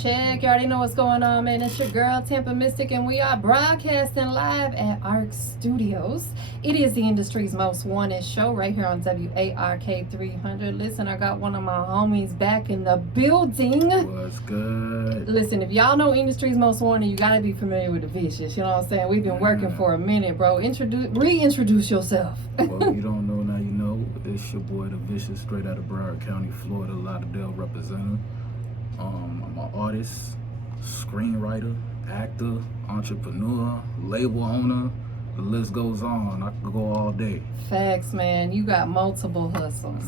Check. You already know what's going on, man. It's your girl, Tampa Mystic, and we are broadcasting live at ARC Studios. It is the industry's most wanted show right here on WARK 300. Listen, I got one of my homies back in the building. What's good? Listen, if y'all know industry's most wanted, you got to be familiar with the Vicious. You know what I'm saying? We've been working for a minute, bro. Reintroduce yourself. Well, you don't know, now you know. It's your boy, the Vicious, straight out of Broward County, Florida, Lauderdale representative. I'm an artist, screenwriter, actor, entrepreneur, label owner. The list goes on. I could go all day. Facts, man. You got multiple hustles,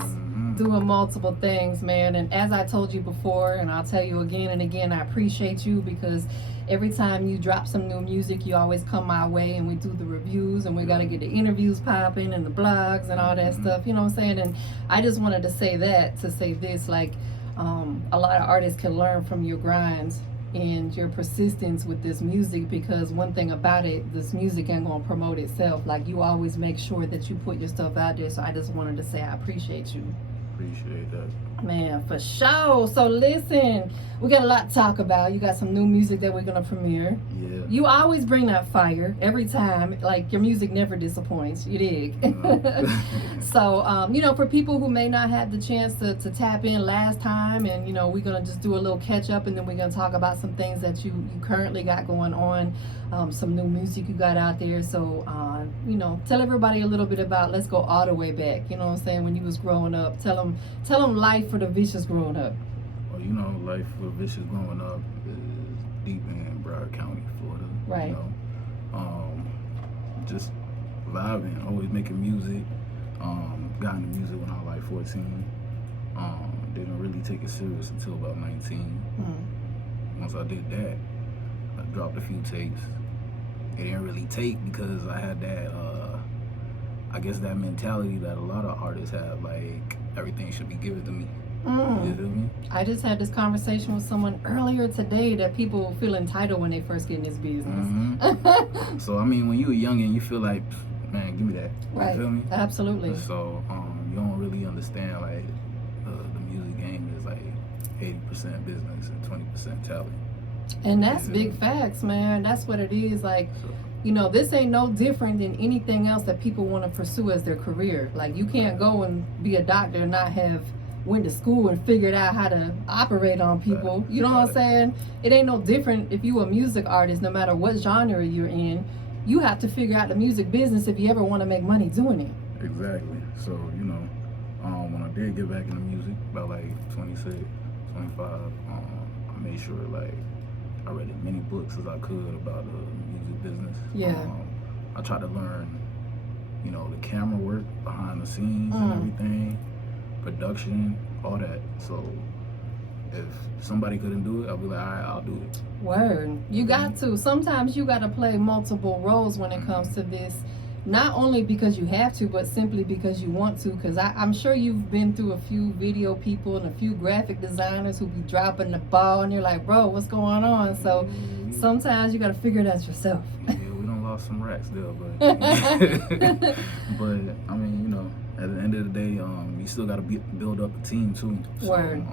doing multiple things, man. And as I told you before, and I'll tell you again and again, I appreciate you because every time you drop some new music, you always come my way and we do the reviews and we got to get the interviews popping and the blogs and all that stuff. You know what I'm saying? And I just wanted to say that, to say this, like, a lot of artists can learn from your grinds and your persistence with this music, because one thing about it, this music ain't gonna promote itself. Like, you always make sure that you put your stuff out there. So I just wanted to say I appreciate you. Appreciate that, man, for sure. So listen, we got a lot to talk about. You got some new music that we're gonna premiere. Yeah. You always bring that fire every time. Like, your music never disappoints. You dig? So you know, for people who may not have the chance to tap in last time, and you know, we're gonna just do a little catch up, and then we're gonna talk about some things that you currently got going on, some new music you got out there. So you know, tell everybody a little bit about, let's go all the way back, you know what I'm saying, when you was growing up. Tell them life for the Vicious growing up. Well, you know, life for the Vicious growing up is deep in Broward County, Florida. Right. You know, just vibing, always making music. Got into music when I was like 14. Didn't really take it serious until about 19. Once I did that, I dropped a few tapes. It didn't really take because I had that, I guess that mentality that a lot of artists have, like everything should be given to me. You feel me? I just had this conversation with someone earlier today that people feel entitled when they first get in this business. So I mean, when you a youngin', you feel like, man, give me that. Right. You feel me? Absolutely. So you don't really understand, like the music game is like 80% business and 20% talent. And that's big facts, man. That's what it is. Like, you know, this ain't no different than anything else that people want to pursue as their career. Like, you can't go and be a doctor and not have went to school and figured out how to operate on people. You know what I'm saying? It ain't no different if you a music artist, no matter what genre you're in. You have to figure out the music business if you ever want to make money doing it. Exactly. So, you know, when I did get back into music, about like 26, 25, I made sure, like, I read as many books as I could about the music business. Yeah. I tried to learn, you know, the camera work behind the scenes and everything, production, all that. So if somebody couldn't do it, I'll be like, all right, I'll do it. Word. You got to. Sometimes you got to play multiple roles when it comes to this. Not only because you have to, but simply because you want to. Because I'm sure you've been through a few video people and a few graphic designers who be dropping the ball, and you're like, bro, what's going on? So sometimes you got to figure it out yourself. Yeah, we done lost some racks there, but but I mean, you know, at the end of the day, you still got to build up a team too. So, Word.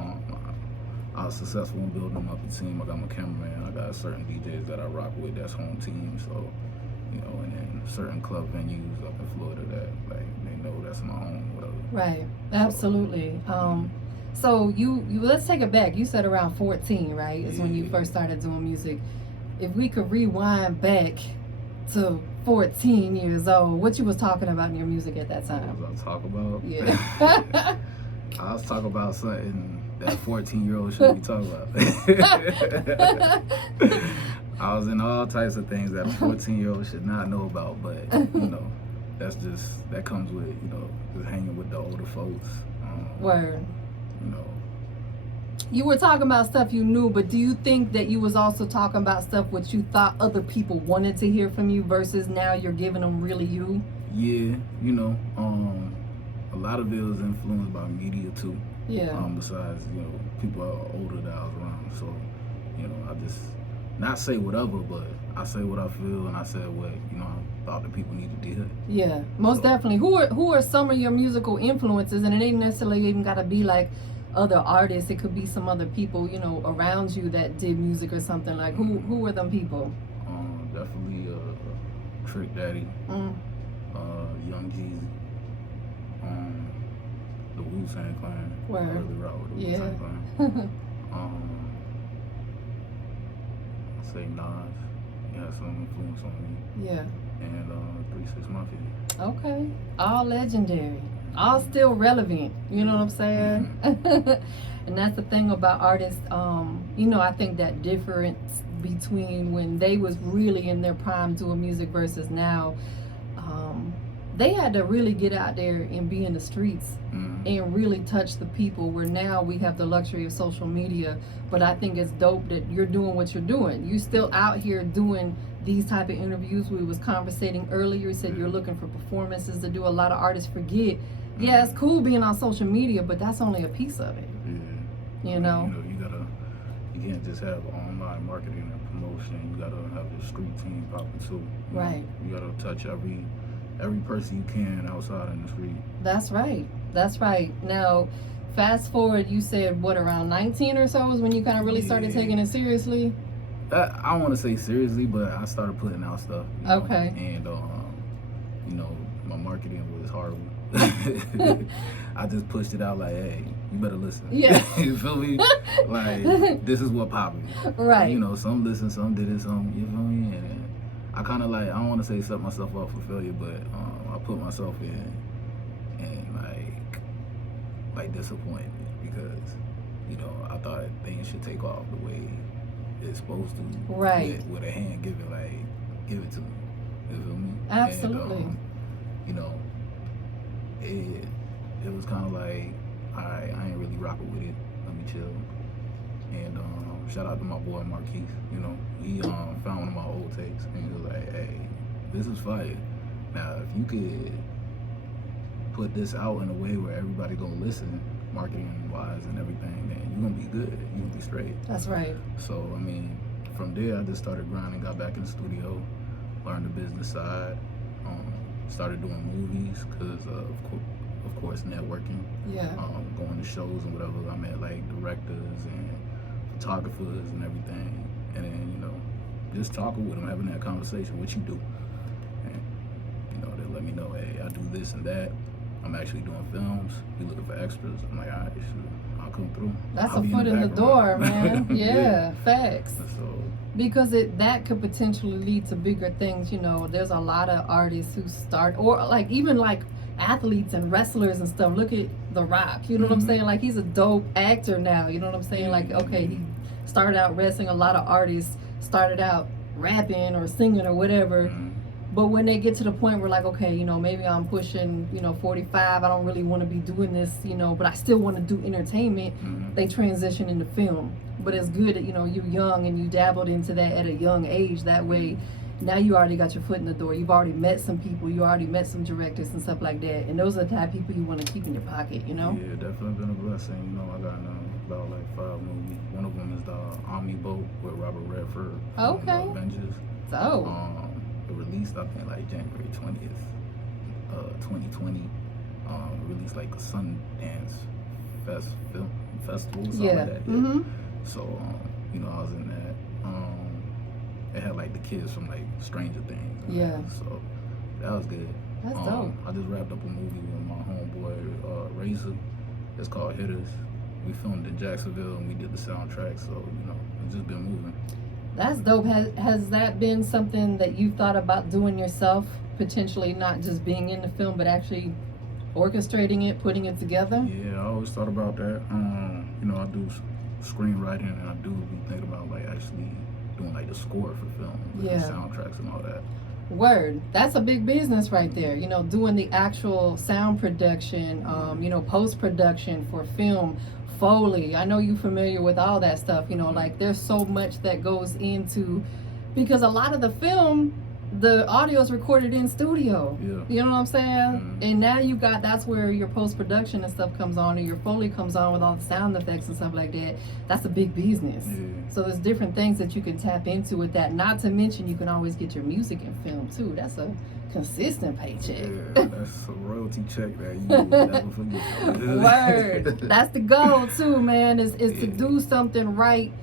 I was successful in building up a team. I got my cameraman. I got certain DJs that I rock with. That's home team. So, you know, and then certain club venues up in Florida that, like, they know that's my home, whatever. Right. Absolutely. So you let's take it back. You said around 14, right? Is when you first started doing music. If we could rewind back to 14 years old, what you was talking about in your music at that time? What was I talking about? Yeah. I was talking about something that 14-year-old shouldn't be talking about. I was in all types of things that a 14-year-old should not know about, but you know, that comes with, you know, just hanging with the older folks. Word. You know. You were talking about stuff you knew, but do you think that you was also talking about stuff which you thought other people wanted to hear from you versus now you're giving them really you? Yeah, you know, a lot of it was influenced by media too. Yeah. Besides, you know, people older that I was around. So, you know, I just not say whatever, but I say what I feel and I say what, you know, I thought the people needed to hear. Yeah, most definitely. Who are some of your musical influences? And it ain't necessarily even got to be like other artists. It could be some other people, you know, around you that did music or something. Like who were them people? Definitely Trick Daddy, Young Jeezy, the Wu-Tang Clan. Word. I really rock with the Wu-Tang Clan. I say Nas. He has some influence on me. Yeah. And 3 6 Mafia. Okay. All legendary. All still relevant. You know what I'm saying? And that's the thing about artists. You know, I think that difference between when they was really in their prime doing music versus now, they had to really get out there and be in the streets and really touch the people, where now we have the luxury of social media. But I think it's dope that you're doing what you're doing. You still out here doing these type of interviews. We was conversating earlier, said you're looking for performances to do. A lot of artists forget, yeah, it's cool being on social media, but that's only a piece of it. Yeah. You know, you can't just have online marketing and promotion. You gotta have the street team popping too. Right. You gotta touch every person you can outside in the street. That's right. That's right. Now, fast forward, you said what, around 19 or so is when you kind of really started taking it seriously? I don't want to say seriously, but I started putting out stuff. You know? Okay. And you know, my marketing was horrible. I just pushed it out like, hey, you better listen. Yeah. You feel me? Like, this is what popping. Right. And, you know, some listened, some didn't, some, you feel me? And I kind of like, I don't want to say set myself up for failure, but I put myself in and like disappointment, because, you know, I thought things should take off the way it's supposed to. Right. With a hand given, like, give it to me. You feel me? Absolutely. And, you know, it was kind of like, alright, I ain't really rocking with it. Let me chill. And shout out to my boy Marquise. You know, he found one of my old takes and he was like, hey, this is fire. Now, if you could put this out in a way where everybody gonna listen, marketing wise and everything, then you're gonna be good. You're gonna be straight. That's right. So, I mean, from there, I just started grinding, got back in the studio, learned the business side, started doing movies because of course, networking. Yeah. Going to shows and whatever. I met like directors and photographers and everything. And then, you know, just talking with them, having that conversation, what you do. And, you know, they let me know, hey, I do this and that. I'm actually doing films. We looking for extras. I'm like, all right, shoot, I'll come through. That's I'll a foot in the door, man. Yeah, facts. So, because that could potentially lead to bigger things. You know, there's a lot of artists who start, or like even like athletes and wrestlers and stuff. Look at The Rock. You know what I'm saying? Like, he's a dope actor now. You know what I'm saying? Like, okay, he started out wrestling. A lot of artists started out rapping or singing or whatever. But when they get to the point where, like, okay, you know, maybe I'm pushing, you know, 45, I don't really want to be doing this, you know, but I still want to do entertainment, they transition into film. But it's good that, you know, you're young and you dabbled into that at a young age. That way, now you already got your foot in the door. You've already met some people. You already met some directors and stuff like that. And those are the type of people you want to keep in your pocket, you know? Yeah, definitely been a blessing. You know, I got about like 5 movies. One of them is the Army Boat with Robert Redford from Okay. Avengers. So. It released, I think, like January 20th, 2020. Released like a Sundance film festival, something like that. Yeah. So, you know, I was in that. It had like the kids from like Stranger Things. Yeah. So that was good. That's dope. I just wrapped up a movie with my homeboy Razor. It's called Hitters. We filmed in Jacksonville and we did the soundtrack. So, you know, it's just been moving. That's dope. Has that been something that you thought about doing yourself, potentially not just being in the film, but actually orchestrating it, putting it together? Yeah, I always thought about that. You know, I do screenwriting and I do be thinking about like actually doing like the score for film, the soundtracks and all that. Word. That's a big business right there. You know, doing the actual sound production, you know, post-production for film, Foley. I know you're familiar with all that stuff, you know, like there's so much that goes into, because a lot of the film the audio is recorded in studio. Yeah. You know what I'm saying? Mm-hmm. And now you got, that's where your post-production and stuff comes on, and your Foley comes on with all the sound effects and stuff like that. That's a big business. Yeah. So there's different things that you can tap into with that. Not to mention, you can always get your music and film too. That's a consistent paycheck. Yeah, that's a royalty check that you will never forget. Word. That's the goal too, man, is to do something right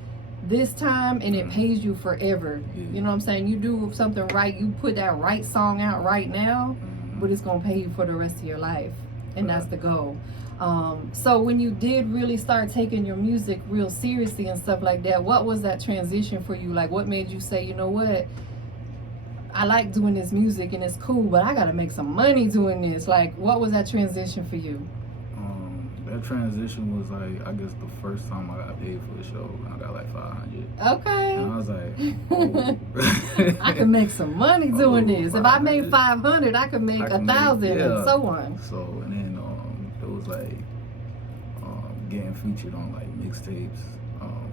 this time, and it pays you forever. You know what I'm saying? You do something right, you put that right song out right now, but it's gonna pay you for the rest of your life, and that's the goal. So when you did really start taking your music real seriously and stuff like that, what was that transition for you? Like, what made you say, you know what, I like doing this music and it's cool, but I gotta make some money doing this? Like, what was that transition for you? That transition was like, I guess the first time I got paid for the show, and I got like $500. Okay. And I was like, I can make some money doing this. If I made $500, I could make $1,000 and so on. So, and then it was like getting featured on like mixtapes.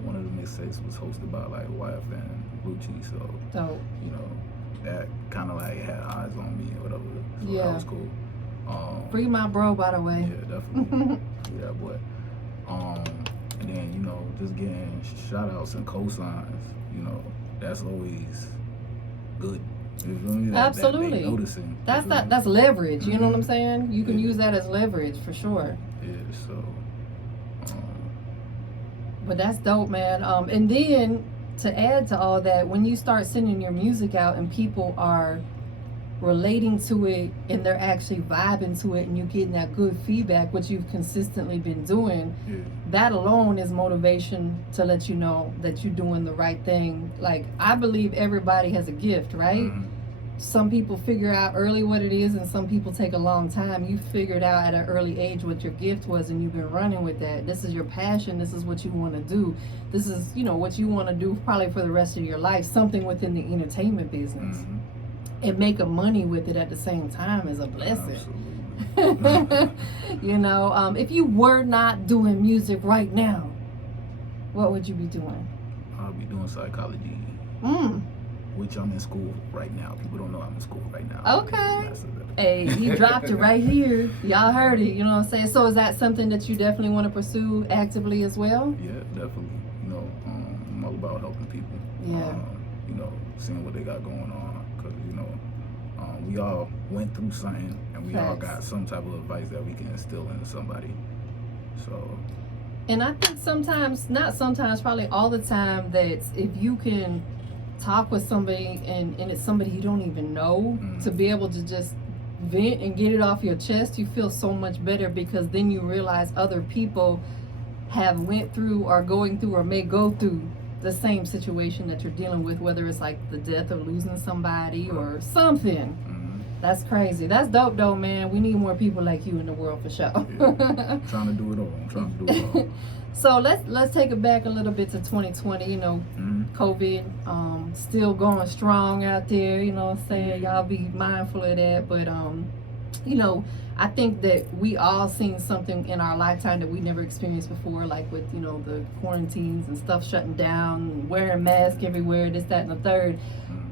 One of the mixtapes was hosted by like YF and Lucci, so you know, that kind of like had eyes on me or whatever. So that was cool. Free my bro, by the way. Yeah, definitely. Yeah, boy. And then, you know, just getting shout outs and cosigns, you know, that's always good. You feel me? Absolutely. That they noticing. That's leverage, you know what I'm saying? You can use that as leverage for sure. Yeah, so but that's dope, man. And then to add to all that, when you start sending your music out and people are relating to it and they're actually vibing to it and you're getting that good feedback, which you've consistently been doing, that alone is motivation to let you know that you're doing the right thing. Like, I believe everybody has a gift, right? Some people figure out early what it is, and some people take a long time. You figured out at an early age what your gift was, and you've been running with that. This is your passion. This is what you want to do. This is, you know, what you want to do probably for the rest of your life, something within the entertainment business. And making money with it at the same time is a blessing. You know, if you were not doing music right now, what would you be doing? I'll be doing psychology, which I'm in school right now. People don't know I'm in school right now. Okay. Hey, he dropped it right here. Y'all heard it, you know what I'm saying? So is that something that you definitely want to pursue actively as well? Yeah, definitely. You know, I'm all about helping people. Yeah. You know, seeing what they got going on. Because, you know, we all went through something, and we all got some type of advice that we can instill into somebody. So. And I think sometimes, not sometimes, probably all the time, that if you can talk with somebody and it's somebody you don't even know, to be able to just vent and get it off your chest, you feel so much better, because then you realize other people have went through or going through or may go through the same situation that you're dealing with, whether it's like the death or losing somebody or something. That's crazy. That's dope though, man. We need more people like you in the world for sure. I'm trying to do it all. I'm trying to do it all. So let's take it back a little bit to 2020. You know, COVID still going strong out there. You know what I'm saying? Y'all be mindful of that. But you know, I think that we all seen something in our lifetime that we never experienced before, like with, you know, the quarantines and stuff shutting down, wearing masks everywhere, this, that, and the third.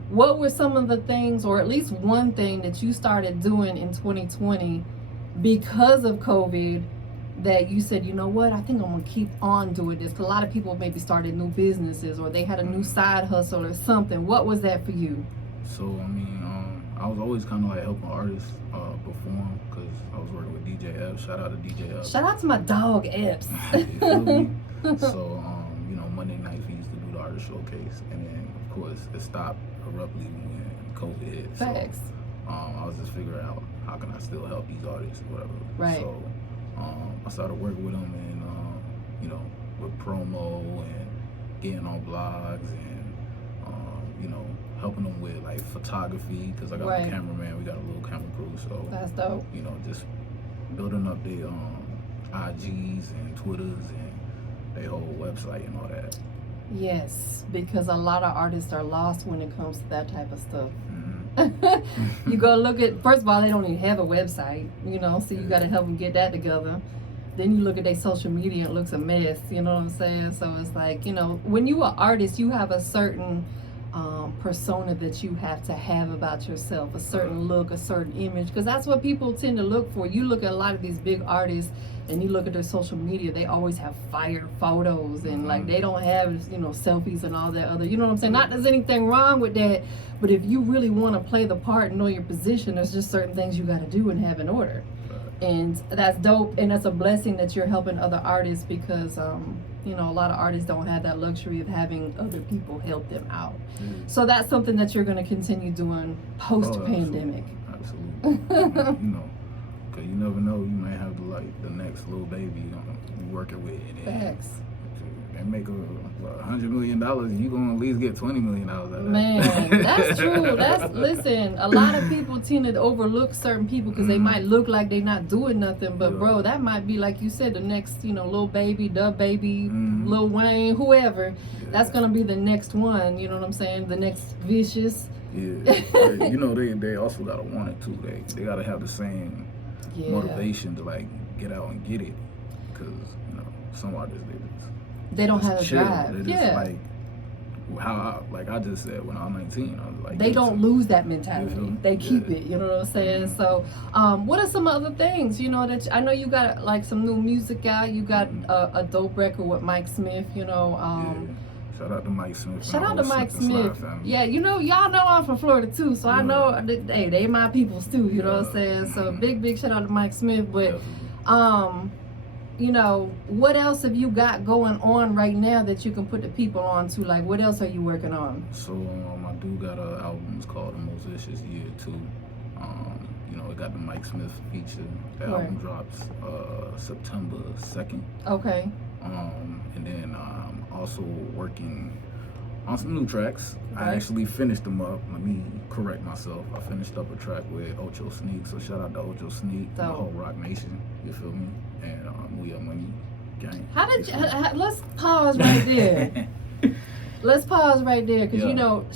What were some of the things, or at least one thing, that you started doing in 2020 because of COVID that you said, you know what, I think I'm going to keep on doing this? Because a lot of people maybe started new businesses, or they had a new side hustle or something. What was that for you? So, I mean, I was always kind of like helping artists perform, because I was working with DJ Epps. Shout out to DJ Epps. Shout out to my dog, Epps. You feel me? So, you know, Monday nights we used to do the artist showcase, and then, of course, it stopped abruptly when COVID hit. Facts. So, I was just figuring out how can I still help these artists or whatever. Right. So, I started working with them, and you know, with promo and getting on blogs, and you know, helping them with like photography, because I got a cameraman. We got a little camera crew, so that's dope. You know, just building up their IGs and Twitters and their whole website and all that. Yes, because a lot of artists are lost when it comes to that type of stuff. You go look at, first of all, they don't even have a website, you know, so you got to help them get that together. Then you look at their social media, it looks a mess, you know what I'm saying? So it's like, you know, when you are an artist, you have a certain persona that you have to have about yourself, a certain look, a certain image, because that's what people tend to look for. You look at a lot of these big artists and you look at their social media, they always have fire photos and like they don't have, selfies and all that other, you know what I'm saying? Not that there's anything wrong with that, but if you really want to play the part and know your position, there's just certain things you got to do and have in order. And that's dope, and that's a blessing that you're helping other artists, because a lot of artists don't have that luxury of having other people help them out. So that's something that you're going to continue doing post-pandemic. Absolutely. Because you never know, you might have the next little baby you're working with. Facts. And make $100 million, you're gonna at least get $20 million out of that. Man, that's true. Listen, a lot of people tend to overlook certain people because they might look like they're not doing nothing, but bro, that might be, like you said, the next, little baby, Dub Baby, Lil Wayne, whoever. That's gonna be the next one. You know what I'm saying? The next Vicious. Yeah. They also gotta want it too. They gotta have the same motivation to get out and get it, because some artists they don't have a chill. drive. Just I just said when I was 19, I was like, they don't lose that mentality. They keep it. You know what I'm saying? Mm-hmm. So, what are some other things? That I know you got some new music out. You got a dope record with Mike Smith. Shout out to Mike Smith. Shout out to Mike Smith. Yeah, y'all know I'm from Florida too, so I know they my peoples too. You know what I'm saying? So big shout out to Mike Smith. But what else have you got going on right now that you can put the people on to? Like, what else are you working on? So I do got an album. It's called The Most Vicious Year 2. It got the Mike Smith feature. The album drops September 2nd. Okay. And then also working on some new tracks. Okay. I actually finished them up. Let me correct myself. I finished up a track with Ocho Sneak. So shout out to Ocho Sneak and the whole Rock Nation. You feel me? And We Are Money gang. Let's pause right there. Let's pause right there, because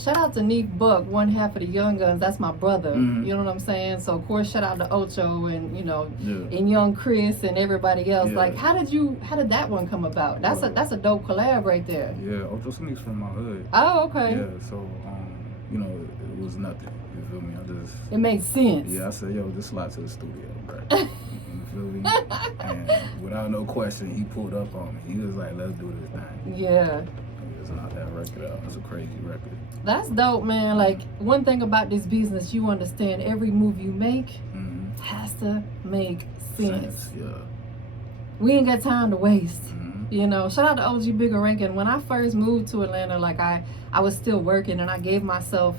shout out to Neef Buck, one half of the Young Guns. That's my brother. You know what I'm saying? So of course, shout out to Ocho and and Young Chris and everybody else. Like, how did that one come about? That's a dope collab right there. Yeah, Ocho Sneak's from my hood. Oh, okay. Yeah, so it was nothing. You feel me? It makes sense. Yeah, I said, yo, just slide to the studio, bro. You feel me? And without no question, he pulled up on me. He was like, let's do this thing. Yeah. It's not that record out. It's a crazy record. That's dope, man. Like, one thing about this business, you understand every move you make has to make sense. Yeah. We ain't got time to waste. Shout out to OG Bigger Rankin. When I first moved to Atlanta, I was still working, and I gave myself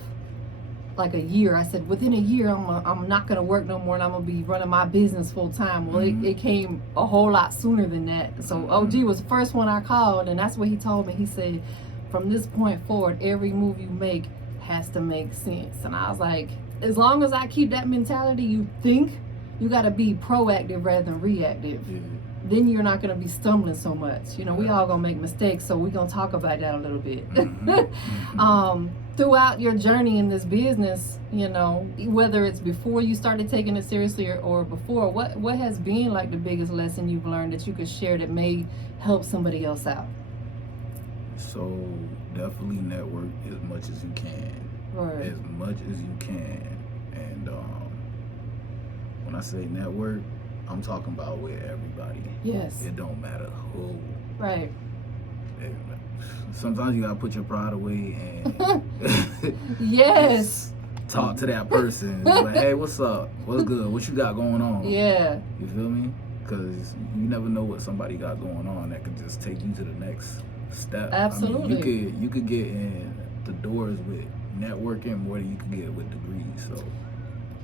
a year. I said, within a year, I'm not gonna work no more, and I'm gonna be running my business full time. Well, it came a whole lot sooner than that. So OG was the first one I called, and that's what he told me. He said, from this point forward, every move you make has to make sense. And I was like, as long as I keep that mentality, you think you got to be proactive rather than reactive. Then you're not going to be stumbling so much. We all going to make mistakes, so we're going to talk about that a little bit. Throughout your journey in this business, whether it's before you started taking it seriously or before, what has been the biggest lesson you've learned that you could share that may help somebody else out? So definitely network as much as you can. Right. As much as you can. And when I say network, I'm talking about with everybody. Yes. It don't matter who. Right. Sometimes you gotta put your pride away and yes. Talk to that person. Like, hey, what's up? What's good? What you got going on? Yeah. You feel me? Because you never know what somebody got going on that could just take you to the next step. Absolutely. You could get in the doors with networking more than you could get with degrees. So.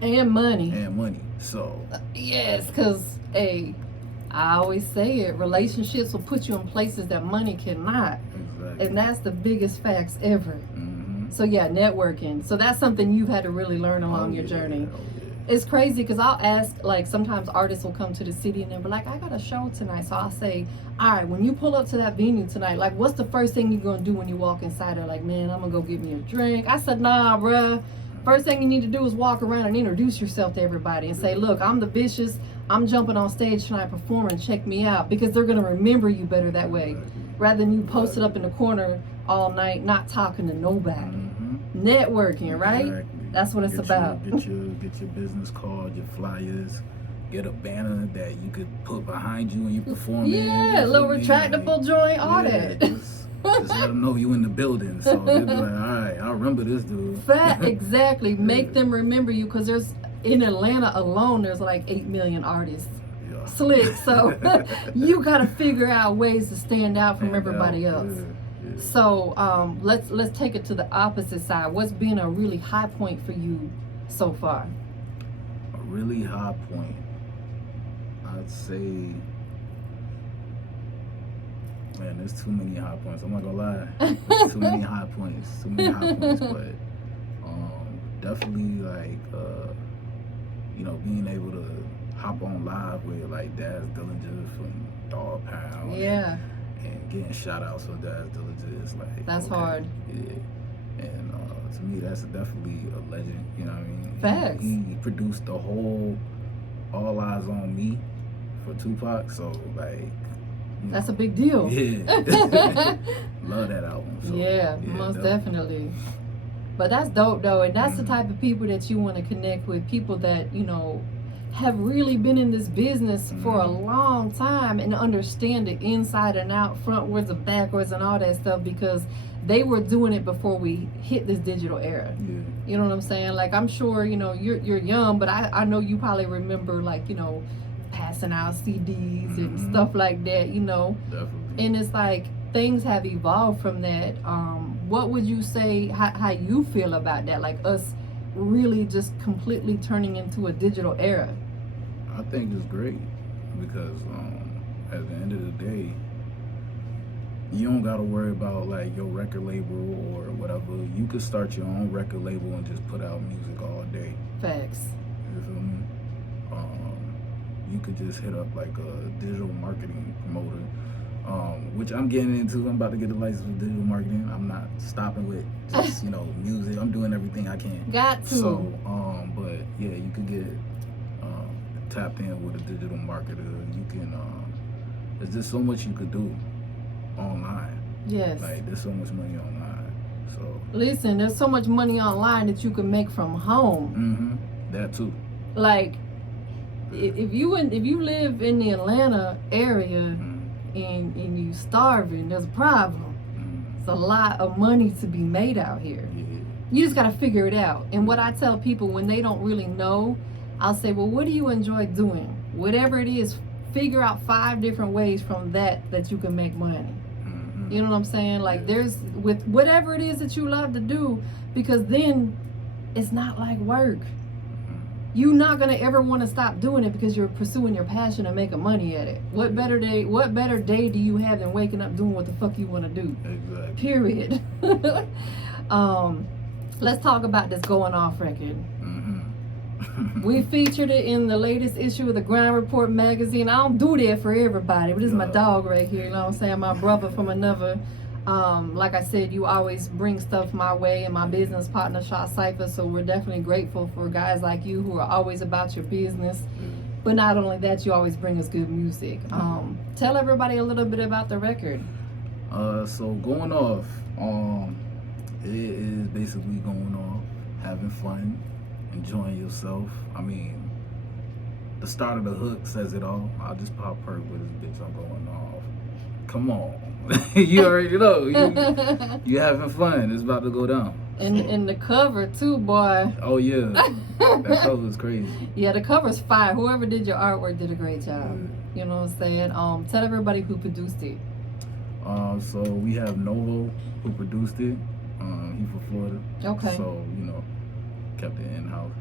And money. So. Yes, because I always say it. Relationships will put you in places that money cannot. Exactly. And that's the biggest facts ever. So yeah, networking. So that's something you've had to really learn along your journey. It's crazy because I'll ask, sometimes artists will come to the city and they'll be like, I got a show tonight. So I'll say, all right, when you pull up to that venue tonight, what's the first thing you're going to do when you walk inside? They're like, man, I'm going to go get me a drink. I said, nah, bruh. First thing you need to do is walk around and introduce yourself to everybody and say, look, I'm the Vicious. I'm jumping on stage tonight performing. Check me out. Because they're going to remember you better that way. Rather than you posted up in the corner all night, not talking to nobody. networking, right? Exactly. That's what it's about. Get your business card, your flyers. Get a banner that you could put behind you when you perform. Yeah, a little retractable joint, all that. Just let them know you in the building. So they'll be like, all right, I remember this dude. Exactly. Make them remember you, because there's, in Atlanta alone, there's like 8 million artists. Yeah. Slick. So you got to figure out ways to stand out from everybody else. Yeah. So let's take it to the opposite side. What's been a really high point for you so far? A really high point, I'd say, man, there's too many high points. I'm not gonna lie. There's too many high points. But definitely like being able to hop on live with like Daz Dillinger from Dog Pound. Yeah. And getting shout outs for Daz Dillinger is like, that's okay. Hard. Yeah. And to me, that's definitely a legend. You know what I mean? Facts. He produced the whole All Eyes on Me for Tupac. So like, that's a big deal. Yeah. Love that album. So, yeah, most definitely. But that's dope though, and that's the type of people that you want to connect with. People that have really been in this business for a long time and understand it inside and out, frontwards and backwards and all that stuff, because they were doing it before we hit this digital era. Yeah. You know what I'm saying? Like, I'm sure you're young, but I know you probably remember, like, passing out CDs and stuff like that. Definitely. And it's like things have evolved from that. What would you say, how you feel about that, like us really just completely turning into a digital era? I think it's great, because at the end of the day, you don't gotta worry about like your record label or whatever. You could start your own record label and just put out music all day. Facts. You feel me? You could just hit up like a digital marketing promoter, which I'm getting into. I'm about to get a license for digital marketing. I'm not stopping with just music. I'm doing everything I can. Got to. So, but yeah, you could get tapped in with a digital marketer. You can. There's just so much you could do online. Yes. Like, there's so much money online. So. Listen, there's so much money online that you can make from home. That too. Like, if you live in the Atlanta area and you starving, there's a problem. It's a lot of money to be made out here. Yeah. You just got to figure it out. And what I tell people when they don't really know, I'll say, well, what do you enjoy doing? Whatever it is, figure out 5 different ways from that you can make money. You know what I'm saying? Like, there's, with whatever it is that you love to do, because then it's not like work. You're not gonna ever want to stop doing it because you're pursuing your passion and making money at it. What better day do you have than waking up doing what the fuck you want to do? Exactly. Period. Let's talk about this Going Off record. We featured it in the latest issue of the Grind Report magazine. I don't do that for everybody, but this is my dog right here. You know what I'm saying? My brother from another. Like I said, you always bring stuff my way, and my business partner, Shot Cypher. So we're definitely grateful for guys like you who are always about your business. But not only that, you always bring us good music. Tell everybody a little bit about the record. So Going Off, it is basically going off, having fun, enjoying yourself. I mean, the start of the hook says it all. I'll just pop perk with this bitch, I'm going off. Come on. You already know. You having fun. It's about to go down. And the cover too, boy. Oh yeah. That cover is crazy. Yeah, the cover's fire. Whoever did your artwork did a great job. You know what I'm saying? Tell everybody who produced it. So we have Novo who produced it. He from Florida. Okay. So, kept it in-house.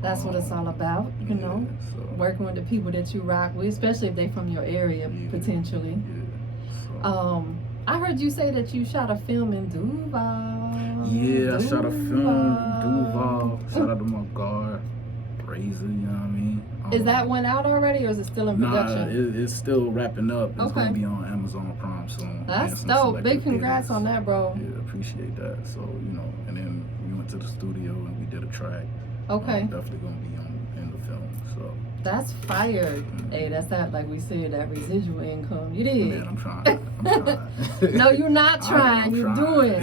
That's what it's all about, you know? So, working with the people that you rock with, especially if they're from your area, potentially. Yeah. So, I heard you say that you shot a film in Duval. Yeah, I shot a film in Duval. Shout out to my guard, Razor, you know what I mean? Is that one out already, or is it still in production? It's still wrapping up. It's Okay. going to be on Amazon Prime soon. That's dope. Big congrats on that, bro. Yeah, appreciate that. So, and then we went to the studio and we did a track. Okay. Definitely going to be in the film, so. That's fire. Hey, that's not like we said, that residual income. You did. Man, I'm trying. No, you're not trying. You're doing.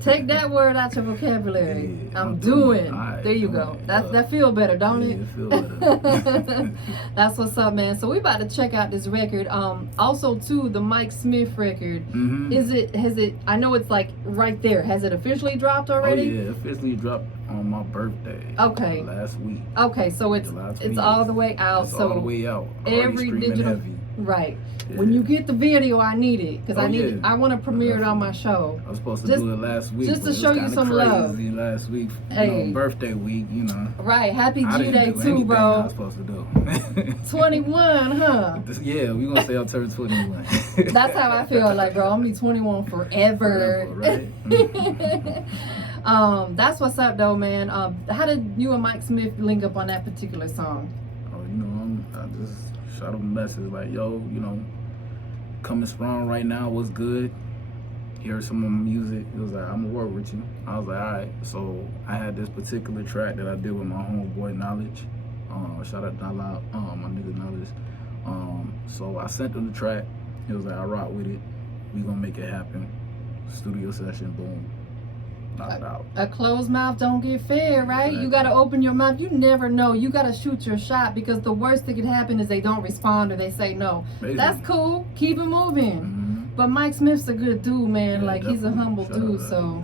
Take that word out your vocabulary. Yeah, I'm doing. Right, there you go. That feel better, don't it? It feel better. That's what's up, man. So we about to check out this record. Also too, the Mike Smith record. Has it? I know it's like right there. Has it officially dropped already? Oh yeah, officially dropped on my birthday. Okay. Last week. Okay, so it's all the way out. It's so all the way out. Every digital. Heavy. Right. Yeah. When you get the video, I need it because I want to premiere it on my show. I was supposed to do it last week, just to show you some crazy love. Last week, birthday week, Right. Happy G Day too, bro. I was supposed to do. 21, huh? Yeah, we gonna say I turned 21. That's how I feel. Like, bro, I'm gonna be 21 forever. Right. That's what's up, though, man. How did you and Mike Smith link up on that particular song? Oh, I just shot him a message like, yo, coming strong right now, what's good? He heard some of my music. He was like, I'm gonna work with you. I was like, all right. So I had this particular track that I did with my homeboy Knowledge. Shout out to my nigga Knowledge. So I sent him the track. He was like, I rock with it. We gonna make it happen. Studio session, boom. Knocked out. A closed mouth don't get fed, right? You gotta open your mouth. You never know. You gotta shoot your shot because the worst that could happen is they don't respond or they say no. Amazing. That's cool. Keep it moving. But Mike Smith's a good dude, man. Yeah, like he's a humble dude. So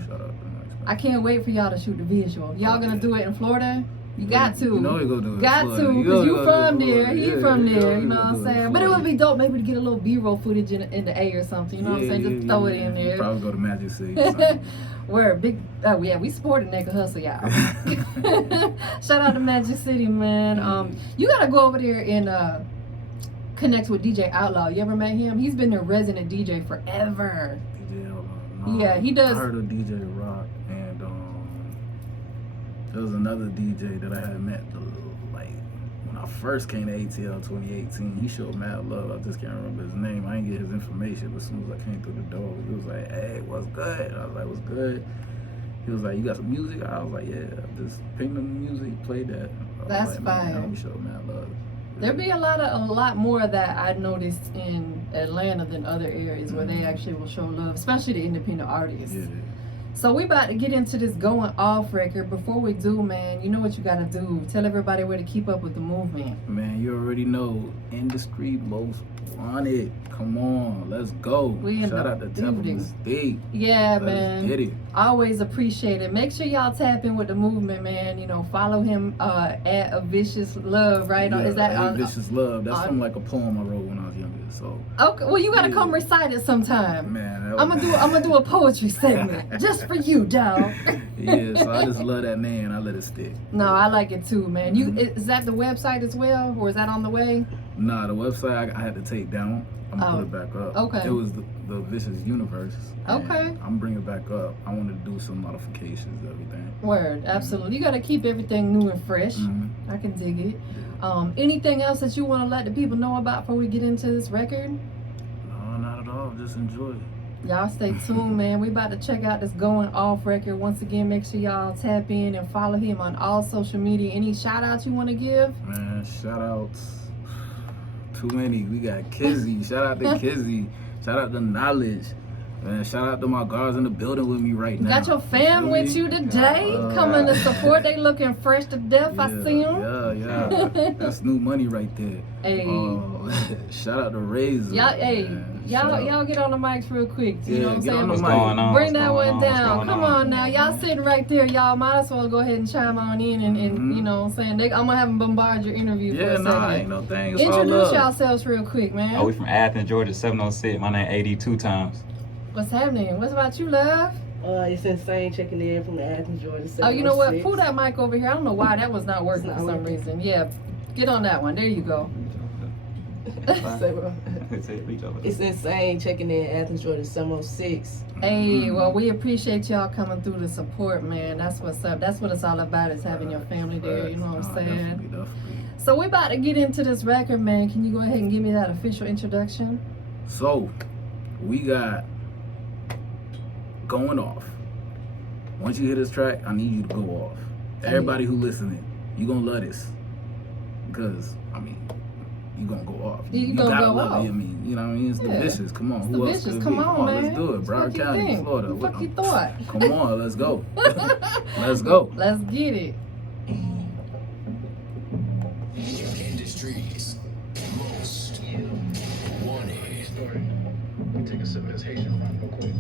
I can't wait for y'all to shoot the visual. Y'all gonna do it in Florida? You got to. You know you gonna do it. Got to, because you from there. He from there. You know what I'm saying? But it would be dope maybe to get a little B-roll footage in the A or something. You know what I'm saying? Just throw it in there. Probably go to Magic City. We're big. Oh yeah, we support a nigga hustle, y'all. Shout out to Magic City, man. You gotta go over there and connect with DJ Outlaw. You ever met him? He's been their resident DJ forever. DJ Outlaw. No, yeah, he does. I heard of DJ Rock, and there was another DJ that I had met like when I first came to ATL 2018. He showed mad love. I just can't remember his name. I didn't get his information, but as soon as I came through the door, he was like, "Hey, what's good?" I was like, "What's good?" He was like, "You got some music?" I was like, "Yeah." Just pinged him the music, played that. That's fire. He showed mad love. There'd be a lot more of that I noticed in Atlanta than other areas where they actually will show love, especially the independent artists. Yeah. So we about to get into this going off record. Before we do, man, you know what you gotta do. Tell everybody where to keep up with the movement. Man, you already know. Industry most wanted. Come on, let's go. Shout out to Tampa Mystic. Yeah, let's man. Get it. Always appreciate it. Make sure y'all tap in with the movement, man. Follow him at A Vicious Love, right? Yeah, is that A Vicious Love? That's something like a poem I wrote when I was younger. So okay, well you gotta come recite it sometime. Man, I'm gonna do a poetry segment just for you, dog. Yeah, so I just love that name. I let it stick. No, I like it too, man. Is that the website as well, or is that on the way? Nah, the website I had to take down. I'm gonna put it back up. Okay. It was the Vicious Universe. Okay. I'm bringing it back up. I wanted to do some modifications and everything. Word, absolutely. You gotta keep everything new and fresh. I can dig it. Anything else that you want to let the people know about before we get into this record? No, not at all. Just enjoy it. Y'all stay tuned, man. We about to check out this Going Off record. Once again, make sure y'all tap in and follow him on all social media. Any shout outs you want to give? Man, shout outs. Too many. We got Kizzy. Shout out to Kizzy. Shout out to Knowledge. Man, shout out to my guards in the building with me right now. Got your fam with you today, coming to support. They looking fresh to death. Yeah, I see them. Yeah. That's new money right there. Hey. Shout out to Razor. Y'all get on the mics real quick. You know what I'm saying? What's going on? Bring that one down. Come on now. Y'all sitting right there. Y'all might as well go ahead and chime on in and you know what I'm saying? I'm going to have them bombard your interview for a second. Ain't no thing. Introduce yourselves real quick, man. Oh, we from Athens, Georgia, 706. My name 82 times. What's happening? What's about you, love? It's insane checking in from Athens, Georgia. Oh, you know what? Pull that mic over here. I don't know why that was not working for some reason. Yeah, get on that one. There you go. It's insane checking in Athens, Georgia, 706. Hey, well, we appreciate y'all coming through to support, man. That's what's up. That's what it's all about, is having your family there. You know what I'm saying? Definitely. So we're about to get into this record, man. Can you go ahead and give me that official introduction? So, we got Going Off. Once you hear this track, I need you to go off. Everybody who listening, you gonna love this. Because I mean, you gonna go off. You gotta gonna go love off. it. I mean, you know what I mean? It's the Yeah. Vicious. Come on. It's Who the else Vicious. could it Come be? on, man. Let's do it. Broward What you County, think? Florida. What you thought? Come on, let's go. Let's go. Let's get it. Industries most wanted. Take a sip of this Haitian rum real quick.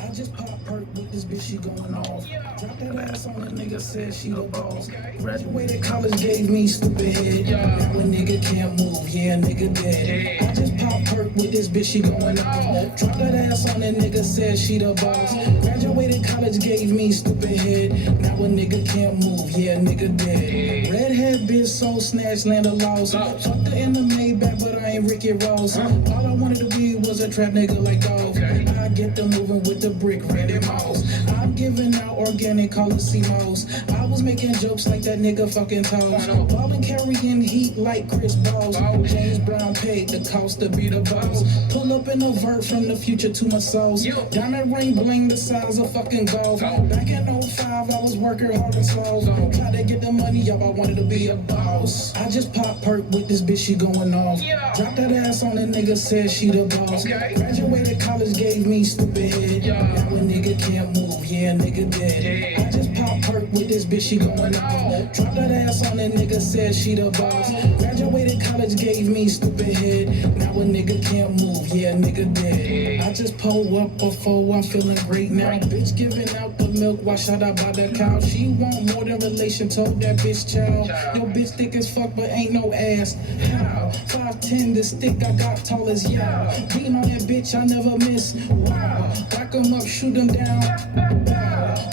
I just pop perk with this bitch, she going off. Drop that ass on a nigga, said she the boss. Graduated college, gave me stupid head. Now a nigga can't move, yeah, nigga dead. I just pop perk with this bitch, she going off. Drop that ass on a nigga, said she the boss. Graduated college, gave me stupid head. Now a nigga can't move, yeah, nigga dead. Redhead bitch, soul snatch, land of lost. Fucked her in the Maybach, but I ain't Ricky Ross. All I wanted to be was a trap nigga like Dolph. I get the moving with the brick, Randy Moss. I'm giving out organic, call it C-Moss. I was making jokes like that nigga fucking toes. Ballin' carrying heat like Chris Balls. James Brown paid the cost to be the boss. Pull up in a vert from the future to my souls. Diamond ring bling the size of fucking gold. Back in 05, I was working hard and slow. Tried to get the money up, I wanted to be a boss. I just pop perk with this bitch, she going off. Drop that ass on a nigga, said she the boss. Graduated college, gave me stupid head. Now a nigga can't move, yeah, nigga dead. I just pop perk with this bitch, she going off. Drop that ass on a nigga, said she the boss. Graduated college, gave me stupid head. Now a nigga can't move, yeah, nigga dead. I just pull up before I'm feeling great now. Bitch giving out the milk, why should I buy the cow? She want more than relation, told that bitch child. Yo, bitch thick as fuck, but ain't no ass. How? 5'10", the stick I got tall as y'all. Beating on that bitch, I never miss. Wow. Back 'em up, shoot 'em down.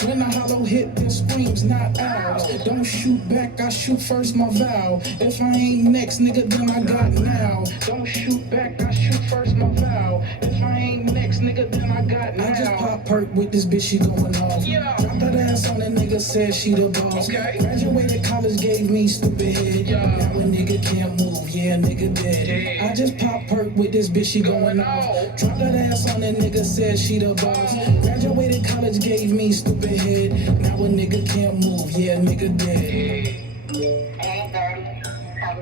When the hollow hit, the screams not ours. Don't shoot back, I shoot first, my vow. If I ain't next, nigga, then I got now. Don't shoot back, I shoot first, my vow. If I ain't next, nigga, then I got now. I just pop perk with this bitch, she going off. Drop that ass on a nigga, said she the boss. Graduated college, gave me stupid head. Now a nigga can't move, yeah, nigga dead. I just pop perk with this bitch, she going off. Drop that ass on a nigga, said she the boss. Graduated college, gave me stupid head. Now a nigga can't move, yeah, nigga dead.